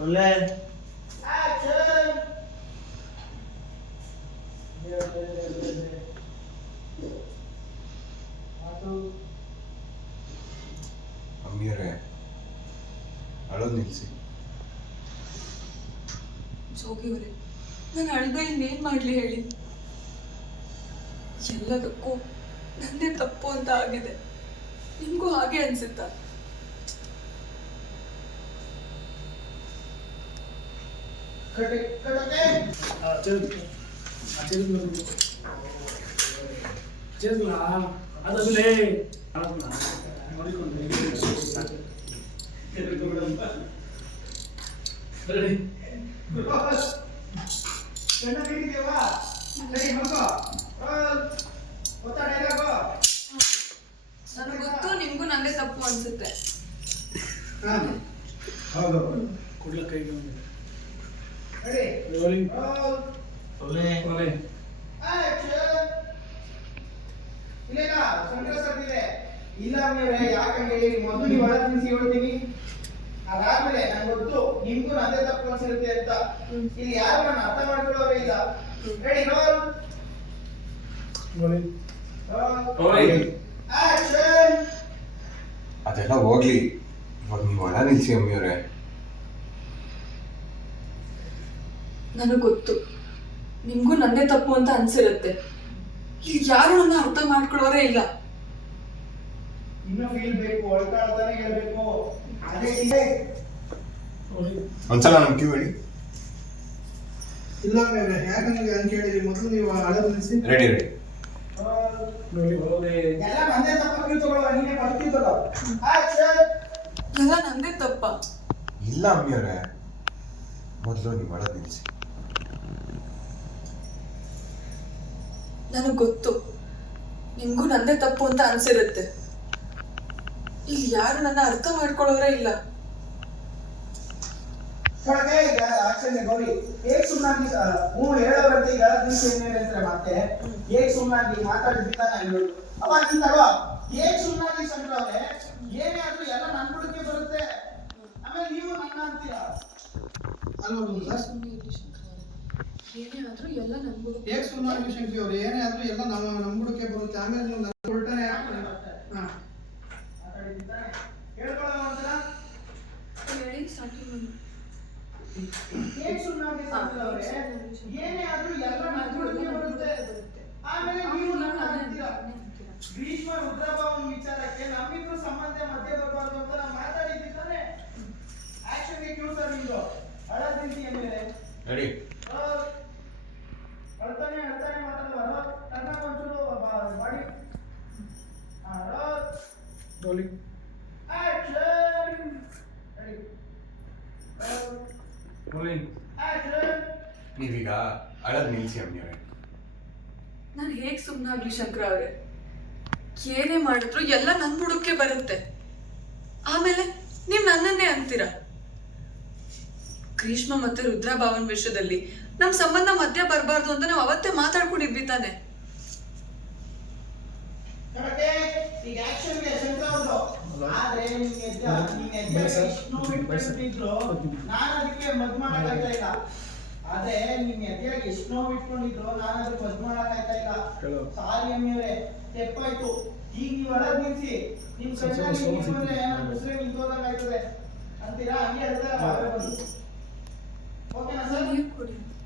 ಒಳ್ಳೆ. ಅಮ್ಮಿಯರೇ ಅಳೋದು ನಿಲ್ಲಿಸಿ ನಾನು ಅಳ್ದ ಇನ್ನೇನ್ ಮಾಡ್ಲಿ ಹೇಳಿ? ಎಲ್ಲದಕ್ಕೂ ನಂದೇ ತಪ್ಪು ಅಂತ ಆಗಿದೆ. ನಿಮ್ಗೂ ಹಾಗೆ ಅನ್ಸುತ್ತಾ ಅದಲ್ಲೇ ನನಗೆ ಗೊತ್ತು ನಿಮ್ಗೂ ನಂದೇ ತಪ್ಪು ಅನ್ಸುತ್ತೆ ಹೌದು. ಕೊಡ್ಲ ಕೈಗೆ ರೋಲಿಂಗ್ ಒಳ್ಳೆ ಒಳ್ಳೆ ಇಲ್ಲ ಮೇಲೆ ಯಾಕಂದ್ರೆ ಹೇಳಿ ಮೊದಲು ನೀವು ಹೇಳ್ತೀನಿ. ಅದಾದ್ಮೇಲೆ ನಂಗೆ ಗೊತ್ತು ನಿಮ್ಗೂ ನಂದೇ ತಪ್ಪು ಅನ್ಸಿರುತ್ತೆ ಅಂತ. ಇಲ್ಲಿ ಯಾರು ನನ್ನ ಅರ್ಥ ಮಾಡ್ಕೊಳ್ಳೋರೇ ಇಲ್ಲ. ರೆಡಿ ರೋಲ್ ಅದೆಲ್ಲ ಹೋಗ್ಲಿ. ನೀವು ನಿಲ್ಸಿ ಅಮ್ಮಿ ಅಮ್ಮಿಯವರೇ ನನಗೆ ಗೊತ್ತು ನಿಮ್ಗೂ ನನ್ನೇ ತಪ್ಪು ಅಂತ ಅನ್ಸಿರುತ್ತೆ. ಇಲ್ಲಿ ಯಾರು ನನ್ನ ಅರ್ಥ ಮಾಡ್ಕೊಳ್ಳೋರೇ ಇಲ್ಲ. ಇನ್ನು ಫೀಲ್ ಬೇಕು ಒಳ್ಕಾಡ್ತಾನೆ ಹೇಳ್ಬೇಕು. ಅದೇ ಇದೆ. ಒಂದ್ಸಲ ನಮ್ ಕ್ಯೂ ಹೇಳಿ. ಇಲ್ಲ ಮೇಲೆ ಯಾಕಂದ್ರೆ ಅಂತ ಹೇಳಿದ್ರಿ? ಮೊದಲು ನೀವು ಹಳೆ ನಿಲ್ಸಿ ರೆಡಿ ರೆಡಿ ಒಳ್ಳೆ ಎಲ್ಲ ನಂದೇ ತಪ್ಪು ತಿಳ್ಕೊಳ್ಳೋ ನೀನೇ ಬರ್ತಿದ್ದಲ್ಲ ಆಕ್ಷನ್ ಎಲ್ಲ ನಂದೇ ತಪ್ಪ. ಇಲ್ಲ ಅಮ್ಮಿಯವರೇ. ಮೊದಲು ನೀವು ಅಳೋದು ನಿಲ್ಲಿಸಿ ನನಗೆ ಗೊತ್ತು. ನಿಮ್ಗೂ ನಂದೇ ತಪ್ಪು ಅಂತ ಅನ್ಸಿರುತ್ತೆ. ಇಲ್ಲಿ ಯಾರು ನನ್ನ ಅರ್ಥ ಮಾಡ್ಕೊಳ್ಳೋರೇ ಇಲ್ಲ. ಕಡೆಗೆ ಈಗ ಆಕ್ಷನ್ ಗೌರಿ. ಹೇಗ್ ಸುಮ್ಮನಾಗಿ ಹ್ಞೂ ಹೇಳೋರಂತೆ ಈಗ ದಿವಸ ಏನ್ ಹೇಳ್ತಾರೆ ಮತ್ತೆ? ಹೇಗ್ ಸುಮ್ಮನಾಗಿ ಮಾತಾಡಿದ್ದಾನೆ ಅನ್ನೋದು ಅವ ನೀನ್ ತಗೋ ಹೇಗ್ ಸುಮ್ಮನಾಗಿ ಶಂಕರ ಅವ್ರೆ ಏನೇ ಆದ್ರೂ ಎಲ್ಲ ನನ್ ಬುಡಕ್ಕೆ ಬರುತ್ತೆ ಆಮೇಲೆ ನೀವು ನನ್ನ ಅಂತೀರಾ ಅಲ್ವಾ ಸರ್ ಏನೇ ಆದ್ರೂ ಎಲ್ಲ ನನ್ಗೂ ಹೇಗೆ ಸುಮ್ಮನೆ ಶಂಕಿ ಅವರು ಏನೇ ಆದ್ರೂ ಎಲ್ಲ ನಮ್ಮ ನಮ್ಮ ಬುಡಕ್ಕೆ ಬರುತ್ತೆ. ಆಮೇಲೆ ನೀವು ನನ್ನ ಉಲ್ಟಾನೆ ಅವ್ರೆ ಏನೇ ಆದ್ರೂ ಎಲ್ಲ ಬರುತ್ತೆ. ಆಮೇಲೆ ನೀವು ನನ್ನ ಅಂತೀರಾ? ಭೀಷ್ಮ ರುದ್ರಭಾವನ ವಿಚಾರಕ್ಕೆ ನಮ್ಮಿಬ್ರು ಸಂಬಂಧ ಮಧ್ಯ ಬರಬಾರ್ದು ಅಂತ ನಾವು ಮಾತಾಡಿದ್ದಾನೆ ಆಕ್ಷನ್ಗೆ ಕ್ಯೂ ಸರ್ ನಿಮ್ದು ಹಳದ್ ನಿಂತಿ ರೋಲಿಂಗ್ ಆಕ್ಷನ್ ನೀವೀಗ ಅಳದ್ ನಿಲ್ಸಿ ಅಮ್ಮಿಯವರೇ ನಾನು ಹೇಗೆ ಸುಮ್ಮನಾಗ್ಲಿ ಶಂಕರ ಅವರೇ? ಏನೇ ಮಾಡಿದ್ರು ಎಲ್ಲ ನನ್ ಬುಡಕ್ಕೆ ಬರುತ್ತೆ. ಆಮೇಲೆ ನೀವ್ ನನ್ನನ್ನೇ ಅಂತೀರ? ಗ್ರೀಷ್ಮ ಮತ್ತೆ ರುದ್ರ ಭಾವನ್ ವಿಷಯದಲ್ಲಿ. ನಮ್ ಸಂಬಂಧ ಮಧ್ಯ ಬರಬಾರ್ದು ಅಂತ ನಾವು ಅವತ್ತೇ ಮಾತಾಡ್ಕೊಂಡಿದ್ವಿ ತಾನೆ. ನಿಮ್. ಇಟ್ಕೊಂಡಿದ್ರು ನಾನು ಅದಕ್ಕೆ ಮದ್ ಮಾಡಕ್ಕಾಗ್ತಾ ಇಲ್ಲ. ಆದ್ರೆ ನಿಮ್ ಎದ್ದಾಗ ಎಷ್ಟು ನೋವು ಇಟ್ಕೊಂಡಿದ್ರು ನಾನು ಅದಕ್ಕೆ ಮದ್ ಮಾಡಕ್ಕಾಗ್ತಾ ಇಲ್ಲ. ಹೇಳು. ಸಾರಿ ಅಮ್ಮಿಯವರೇ ತೆಪ್ಪಾಯ್ತು. ಈಗ ನೀವು ಒಳಗ್ ನಿಲ್ಸಿ. ನಿಮ್ ಉಸಿರೇ ಅಂತೀರಾ? ಹಂಗೆ ಹೇಳ್ತಾರೆ What can You couldn't.